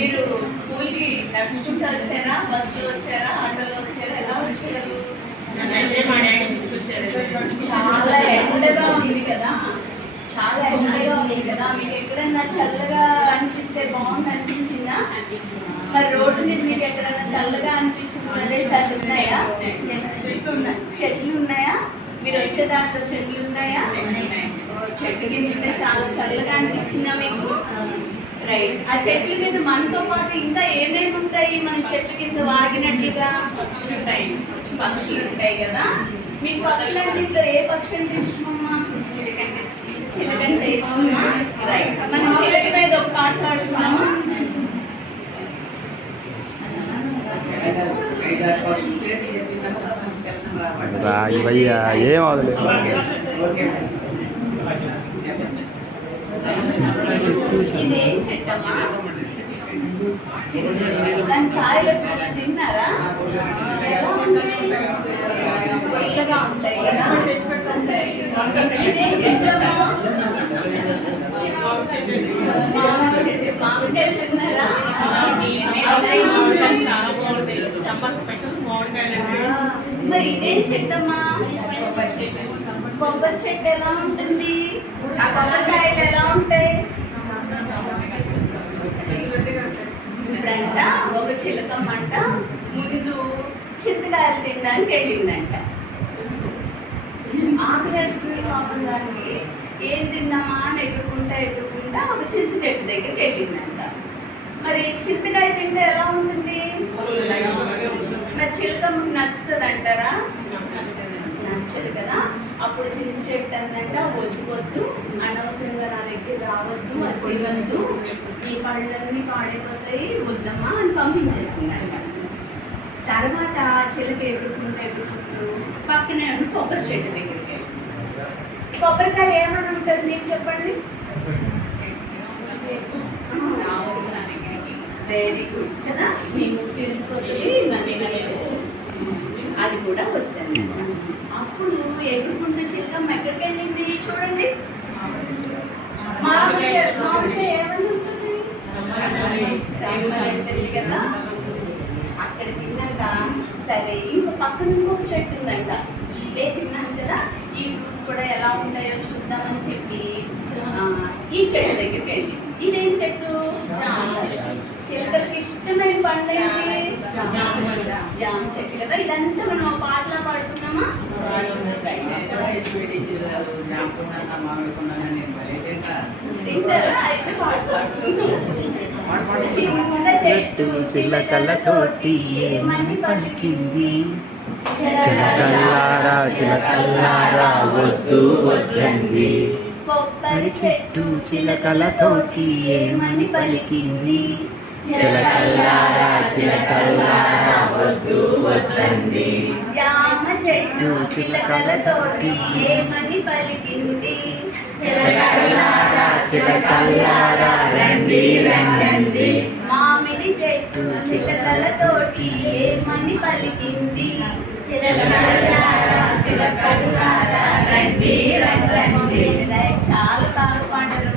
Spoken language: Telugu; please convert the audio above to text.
మీరు స్కూల్కి నడుచుకుంటూ వచ్చారా, బస్సులో వచ్చారా, ఆటోలో వచ్చారా, ఎలా వచ్చారు? చాలా ఎండగా ఉంది కదా, చాలా ఎండగా ఉంది కదా. మీకు ఎక్కడన్నా చల్లగా అనిపిస్తే బాగుంది అనిపించిందా? మరి రోడ్డు మీద మీకు ఎక్కడన్నా చల్లగా అనిపించిన ప్రదేశాలు ఉన్నాయా? చెట్లు ఉన్నాయా? మీరు వచ్చే దాంట్లో చెట్లు ఉన్నాయా? చెట్టు కింద చాలా చల్లగా అనిపించిందా మీకు? రైట్. ఆ చెట్ల మీద మనతో పాటు ఇంకా ఏమేమి ఉంటాయి? మన చెట్టు కింద వాగినట్టుగా పక్షులు ఉంటాయి కదా. మీకు పక్షులన్నింటిలో ఏ పక్షి అంటే ఇష్టమమ్మా? చిలకంటే ఇష్టమా? రైట్. మనం చిలక మీద ఒక పాట పాడుతున్నామా? ఏం అవదు ఇదేం చెట్టమ్మా? దాని కాయలు తిన్నారా? పొల్లగా ఉంటాయి కదా. ఇదేం చెట్టమ్మా? మామిడికాయలు తిన్నారా? మరి ఇదేం చెట్టమ్మా? కొబ్బరి చెట్టు ఎలా ఉంటుంది? ఆ కొబ్బరికాయలు ఎలా ఉంటాయి? ఇప్పుడంట ఒక చిలకమ్మంట ముందు చింతకాయలు తినడానికి వెళ్ళిందంట. ఆకలేస్తుంది పాపం దానికి. ఏం తిన్నామా అని ఎగురుకుంటా ఒక చింత చెట్టు దగ్గరికి వెళ్ళిందంట. మరి చింతకాయ తింటే ఎలా ఉంటుంది? మరి చిలకమ్మకి నచ్చుతుంది అంటారా? నచ్చదు కదా. అప్పుడు చింత చెట్టు అందంట, వద్దు అనవసరంగా నా దగ్గర రావద్దు, అది తినద్దు, ఈ పళ్ళన్నీ పాడైపోతాయి, వద్దమ్మా అని పంపించేసిందంట. తర్వాత చిలక ఎగురుకుంటూ పక్కనే ఉన్న కొబ్బరి చెట్టు దగ్గరికి వెళ్ళి, కొబ్బరికాయ ఏమని ఉంటుంది మీరు చెప్పండి? వెరీ గుడ్ కదా. మీ ముట్టిపోతుంది, అది కూడా వద్దండి. అప్పుడు ఎగురుకుంటూ చిలకమ్మ ఎక్కడికి వెళ్ళింది చూడండి. మామిడికాయ ఏమని ఉంటుంది కదా. అక్కడ తిన్నాక సరే ఇంకో పక్కన ఇంకొక చెట్టు ఉందంట. ఇవే తిన్నాను కదా, ఈ ఫ్రూట్స్ కూడా ఎలా ఉంటాయో చూద్దామని చెప్పి ఈ చెట్టు దగ్గరికి వెళ్ళి, ఇదేం చెట్టు? చిలకలకి ఇష్టమైన పండు జామ చెట్టు కదా. ఇదంతా మనం పాటలా పాడుతున్నామా? తింటారా? అయితే పాట పాడుతున్నాం. చిన్న చెట్టు చిలకలతోటి ఏమని పలికింది, చిలకల్లారా చిలకల్లారా వద్దు వద్దండి. కొబ్బరి చెట్టు చిలకలతోటి ఏమని పలికింది, చిలకల్లారా చిలకల్లారా వద్దు వద్దండి. జామ చెట్టు చిలకలతోటి ఏమని పలికింది, చిలకల్లారా చిలకల్లారా రండి రండి. మామిడి చెట్టు చిలకలతోటి ఏమని పలికింది, చిలకల్లారా చిలకల్లారా రండి రండి. చాలా బాగా పాడారు.